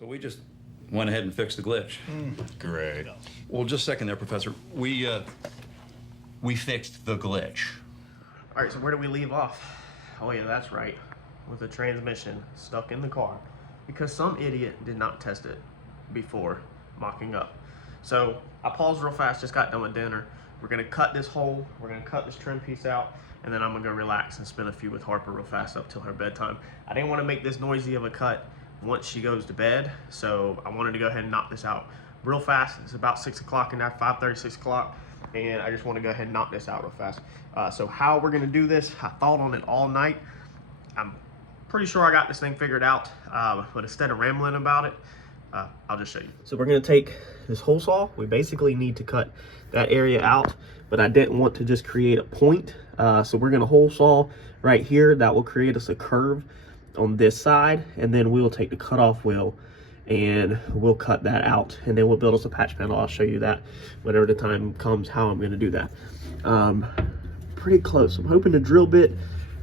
So we just went ahead and fixed the glitch. Great. Well, just a second there, Professor. We fixed the glitch. All right, so where do we leave off? Oh yeah, that's right. With the transmission stuck in the car because some idiot did not test it before mocking up. So I paused real fast, just got done with dinner. We're gonna cut this hole, we're gonna cut this trim piece out, and then I'm gonna go relax and spin a few with Harper real fast up till her bedtime. I didn't want to make this noisy of a cut once she goes to bed, so I wanted to go ahead and knock this out real fast. It's about 6 o'clock in there, 5:30, 6 o'clock, and I just want to go ahead and knock this out real fast. So how we're gonna do this, I thought on it all night. I'm pretty sure I got this thing figured out, but instead of rambling about it, I'll just show you. So we're gonna take this hole saw. We basically need to cut that area out, but I didn't want to just create a point. So we're gonna hole saw right here. That will create us a curve on this side, and then we'll take the cutoff wheel and we'll cut that out, and then we'll build us a patch panel. I'll show you that whenever the time comes, how I'm gonna do that. Pretty close. I'm hoping the drill bit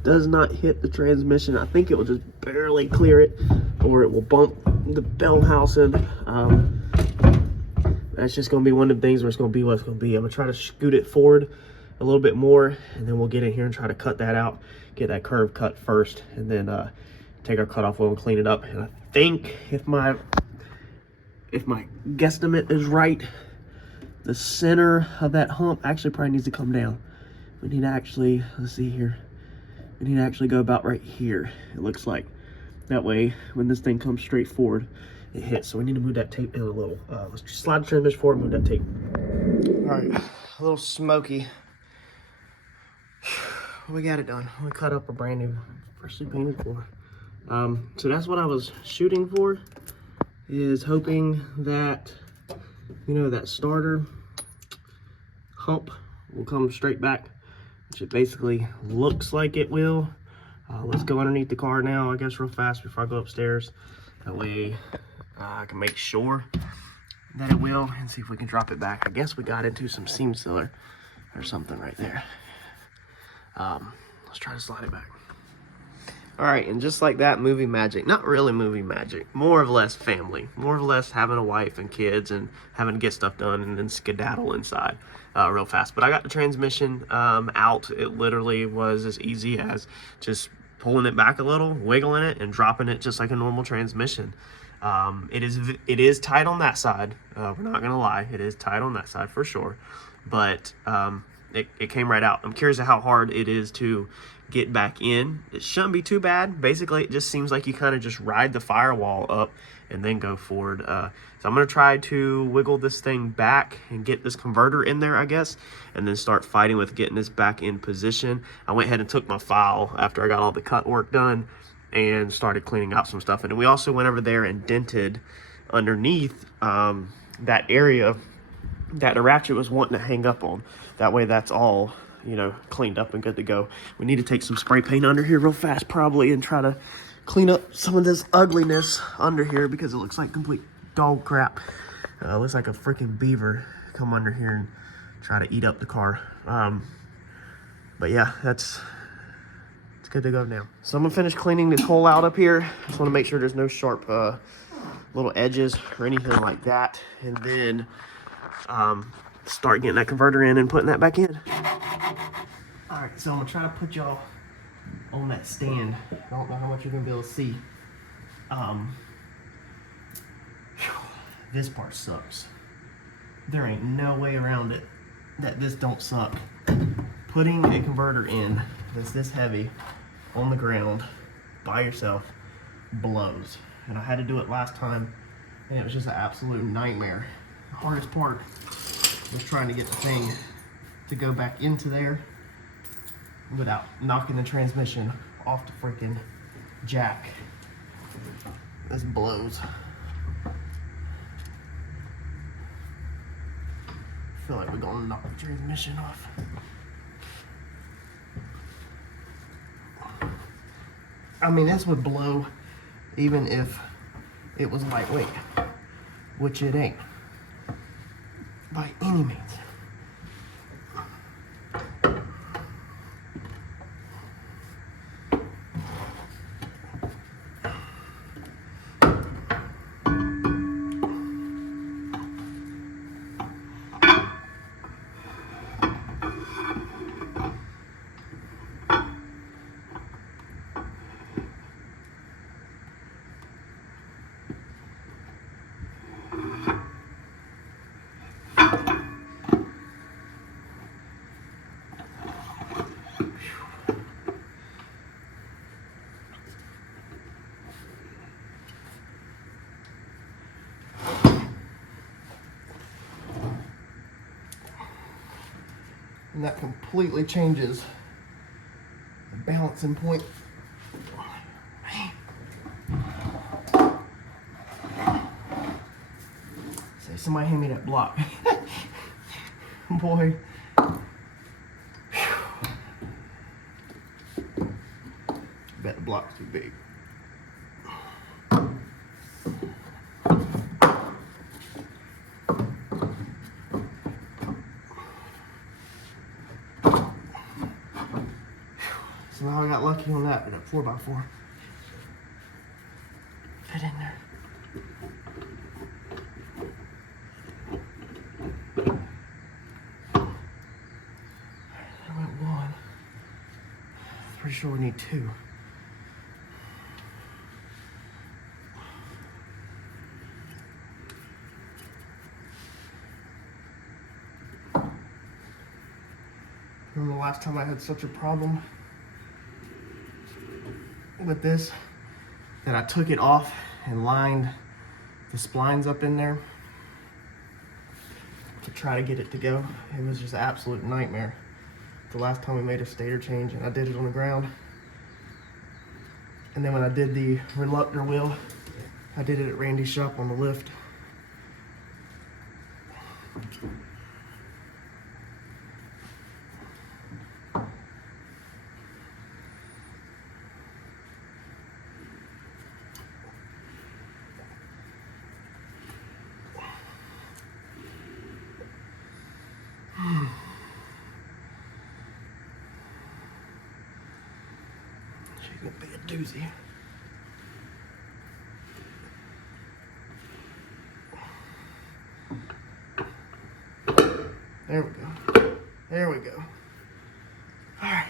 does not hit the transmission. I think it will just barely clear it, or it will bump the bell housing. That's just gonna be one of the things where it's gonna be what it's gonna be. I'm gonna try to scoot it forward a little bit more, and then we'll get in here and try to cut that out, get that curve cut first, and then take our cutoff wheel and clean it up. And I think if my guesstimate is right, the center of that hump actually probably needs to come down. We need to actually, let's see here, we need to actually go about right here, it looks like. That way, when this thing comes straight forward, it hits. So we need to move that tape down a little. Let's just slide the transmission forward, move that tape. All right, a little smoky. We got it done. We cut up a brand new, freshly painted floor. So that's what I was shooting for, is hoping that, you know, that starter hump will come straight back, which it basically looks like it will. Let's go underneath the car now, I guess, real fast before I go upstairs. That way I can make sure that it will, and see if we can drop it back. I guess we got into some seam sealer or something right there. Let's try to slide it back. All right, and just like that, movie magic. Not really movie magic, more or less family. More or less having a wife and kids and having to get stuff done and then skedaddle inside real fast. But I got the transmission out. It literally was as easy as just pulling it back a little, wiggling it, and dropping it just like a normal transmission. It is tight on that side. We're not gonna lie, it is tight on that side for sure. But it came right out. I'm curious how hard it is to get back in. It shouldn't be too bad. Basically, it just seems like you kind of just ride the firewall up and then go forward. So I'm gonna try to wiggle this thing back and get this converter in there, I guess, and then start fighting with getting this back in position. I went ahead and took my file after I got all the cut work done and started cleaning out some stuff. And we also went over there and dented underneath that area that the ratchet was wanting to hang up on. That way that's all, you know, cleaned up and good to go. We need to take some spray paint under here real fast probably and try to clean up some of this ugliness under here, because it looks like complete dog crap. Looks like a freaking beaver come under here and try to eat up the car. But yeah, it's good to go now. So I'm gonna finish cleaning this hole out up here. Just want to make sure there's no sharp little edges or anything like that, and then start getting that converter in and putting that back in. All right, so I'm gonna try to put y'all on that stand. I don't know how much you're gonna be able to see. This part sucks. There ain't no way around it that this don't suck. Putting a converter in that's this heavy on the ground by yourself blows. And I had to do it last time, and it was just an absolute nightmare. The hardest part was trying to get the thing to go back into there without knocking the transmission off the freaking jack. This blows. I feel like we're gonna knock the transmission off. I mean, this would blow even if it was lightweight, which it ain't by any means. And that completely changes the balancing point. Say, somebody hand me that block. Boy. Bet the block's too big. So now I got lucky on that 4x4. Fit in there. I went 1. Pretty sure we need 2. Remember the last time I had such a problem with this, that I took it off and lined the splines up in there to try to get it to go. It was just an absolute nightmare. The last time we made a stator change, and I did it on the ground. And then when I did the reluctor wheel, I did it at Randy's shop on the lift. She's gonna be a doozy. There we go. There we go. All right.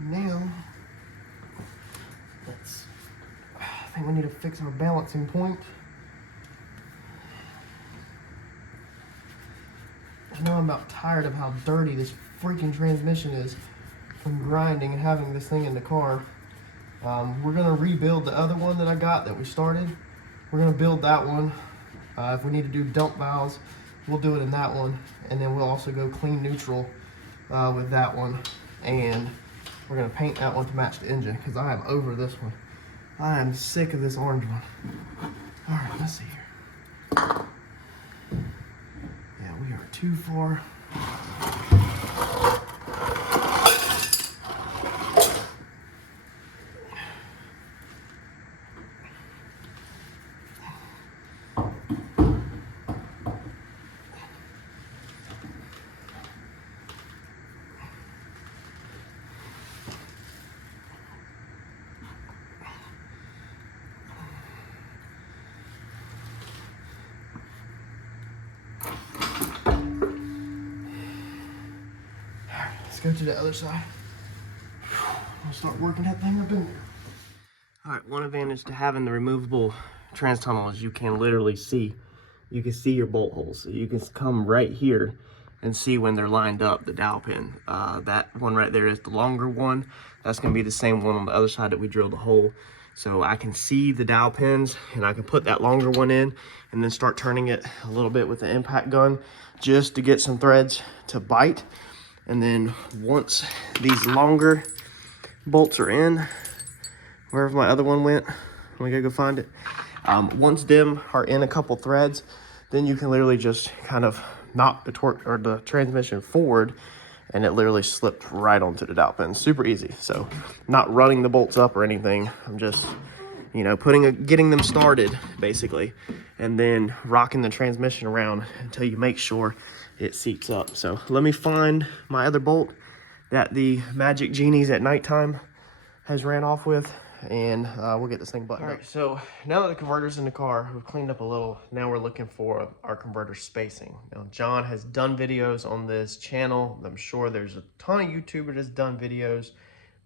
Now, I think we need to fix our balancing point. I know I'm about tired of how dirty this freaking transmission is from grinding and having this thing in the car. We're gonna rebuild the other one that I got that we started. We're gonna build that one. If we need to do dump valves, we'll do it in that one. And then we'll also go clean neutral with that one. And we're gonna paint that one to match the engine because I am over this one. I am sick of this orange one. All right, let's see here. Yeah, we are too far. Go to the other side. I'll start working that thing up in there. All right, one advantage to having the removable trans tunnel is you can literally see. You can see your bolt holes. So you can come right here and see when they're lined up, the dowel pin. That one right there is the longer one. That's gonna be the same one on the other side that we drilled the hole. So I can see the dowel pins and I can put that longer one in and then start turning it a little bit with the impact gun just to get some threads to bite. And then once these longer bolts are in, wherever my other one went, we gotta go find it. Once them are in a couple threads, then you can literally just kind of knock the torque or the transmission forward and it literally slipped right onto the dowel pin. Super easy. So not running the bolts up or anything. I'm just, you know, getting them started basically, and then rocking the transmission around until you make sure it seats up. So let me find my other bolt that the Magic Genies at nighttime has ran off with, and we'll get this thing buttoned up. So now that the converter's in the car, we've cleaned up a little. Now we're looking for our converter spacing. Now John has done videos on this channel. I'm sure there's a ton of YouTubers that's done videos,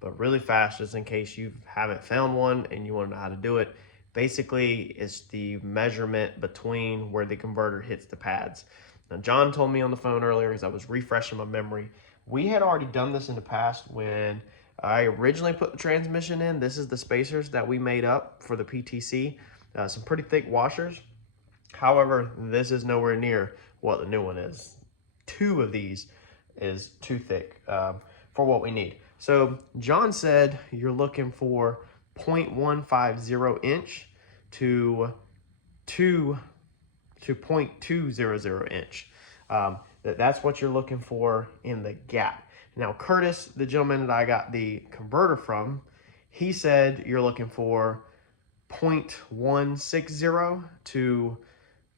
but really fast, just in case you haven't found one and you want to know how to do it. Basically, it's the measurement between where the converter hits the pads. Now, John told me on the phone earlier as I was refreshing my memory, we had already done this in the past when I originally put the transmission in. This is the spacers that we made up for the PTC, some pretty thick washers. However, this is nowhere near what the new one is. 2 of these is too thick for what we need. So John said you're looking for 0.150 inch to 0.200 inch. That's what you're looking for in the gap. Now, Curtis, the gentleman that I got the converter from, he said you're looking for 0.160 to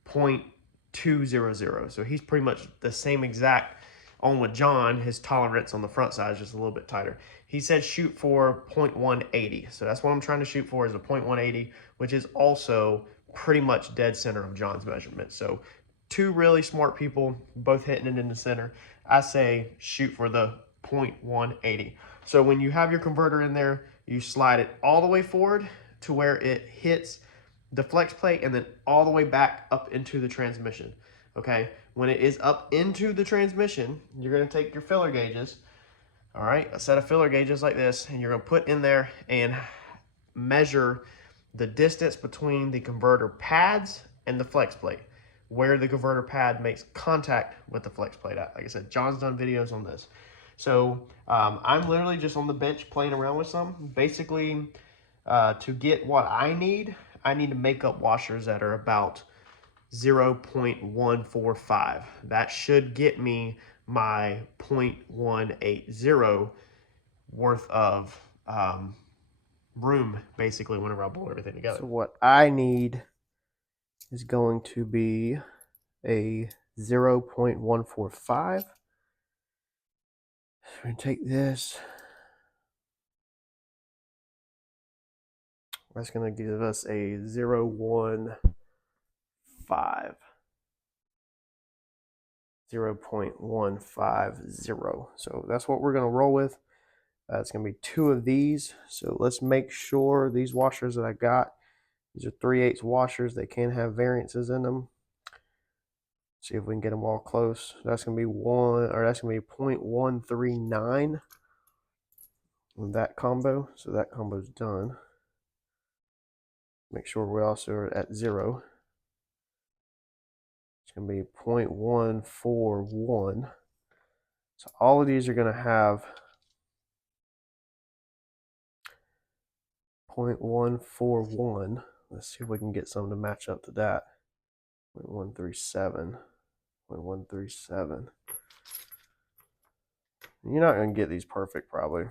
0.200. So he's pretty much the same exact on with John. His tolerance on the front side is just a little bit tighter. He said shoot for 0.180. So that's what I'm trying to shoot for, is a 0.180, which is also pretty much dead center of John's measurement. So 2 really smart people, both hitting it in the center. I say shoot for the 0.180. So when you have your converter in there, you slide it all the way forward to where it hits the flex plate and then all the way back up into the transmission. Okay, when it is up into the transmission, you're going to take your filler gauges, all right, a set of filler gauges like this, and you're going to put in there and measure the distance between the converter pads and the flex plate, where the converter pad makes contact with the flex plate at. Like I said, John's done videos on this. So I'm literally just on the bench playing around with some. Basically, to get what I need to make up washers that are about 0.145. That should get me my 0.180 worth of room, basically, whenever I bolt everything together. So what I need is going to be a 0.145. So we're going to take this. That's going to give us a 0.15. 0.150. So that's what we're going to roll with. It's going to be 2 of these. So let's make sure these washers that I got, these are 3/8 washers. They can have variances in them. See if we can get them all close. That's going to be 0.139 with that combo. So that combo's done. Make sure we also are at 0. It's going to be 0.141. So all of these are going to have 0.141. Let's see if we can get some to match up to that. 0.137. 0.137. You're not going to get these perfect, probably.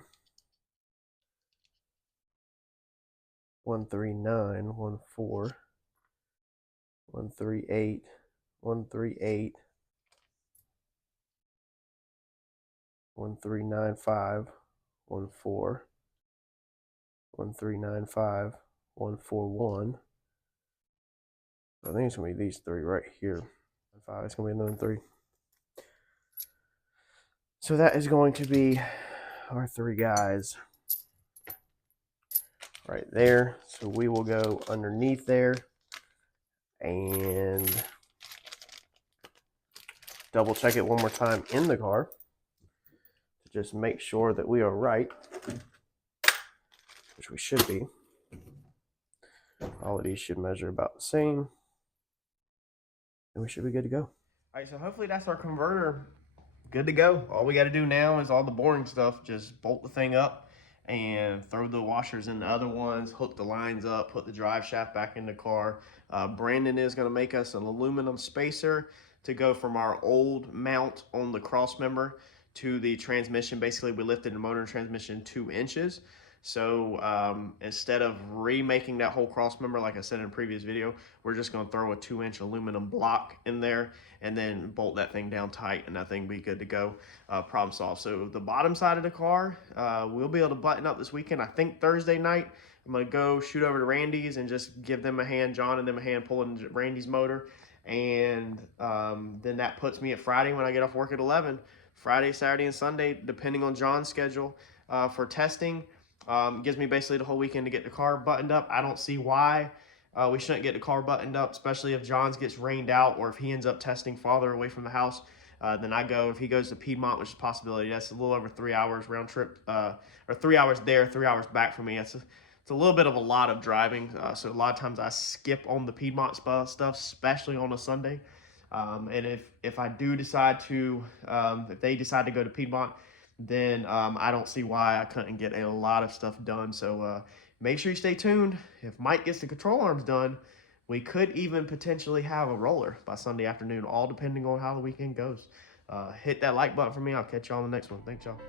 139, 14, 138, 138, 1395, 14, 1395, 141. I think it's going to be these 3 right here. 5, it's going to be another 3. So that is going to be our 3 guys right there. So we will go underneath there and double check it one more time in the car to just make sure that we are right, which we should be. All of these should measure about the same, and we should be good to go. All right, so hopefully that's our converter good to go. All we got to do now is all the boring stuff. Just bolt the thing up and throw the washers in the other ones, hook the lines up, put the drive shaft back in the car. Brandon is going to make us an aluminum spacer to go from our old mount on the cross member to the transmission. Basically, we lifted the motor and transmission 2 inches. So instead of remaking that whole cross member, like I said in a previous video, we're just going to throw a 2-inch aluminum block in there and then bolt that thing down tight, and that thing be good to go. Problem solved. So the bottom side of the car, we'll be able to button up this weekend. I think Thursday night, I'm going to go shoot over to Randy's and just give them a hand, John and them a hand pulling Randy's motor. And then that puts me at Friday when I get off work at 11. Friday, Saturday, and Sunday, depending on John's schedule for testing. Gives me basically the whole weekend to get the car buttoned up. I don't see why we shouldn't get the car buttoned up, especially if John's gets rained out or if he ends up testing farther away from the house. Then I go, if he goes to Piedmont, which is a possibility, that's a little over 3 hours round trip, or 3 hours there, 3 hours back for me. It's it's a little bit of a lot of driving. So a lot of times I skip on the Piedmont stuff, especially on a Sunday. And if I do decide to, if they decide to go to Piedmont, then I don't see why I couldn't get a lot of stuff done. So make sure you stay tuned. If Mike gets the control arms done, we could even potentially have a roller by Sunday afternoon, all depending on how the weekend goes. Hit that like button for me. I'll catch you on the next one. Thanks, y'all.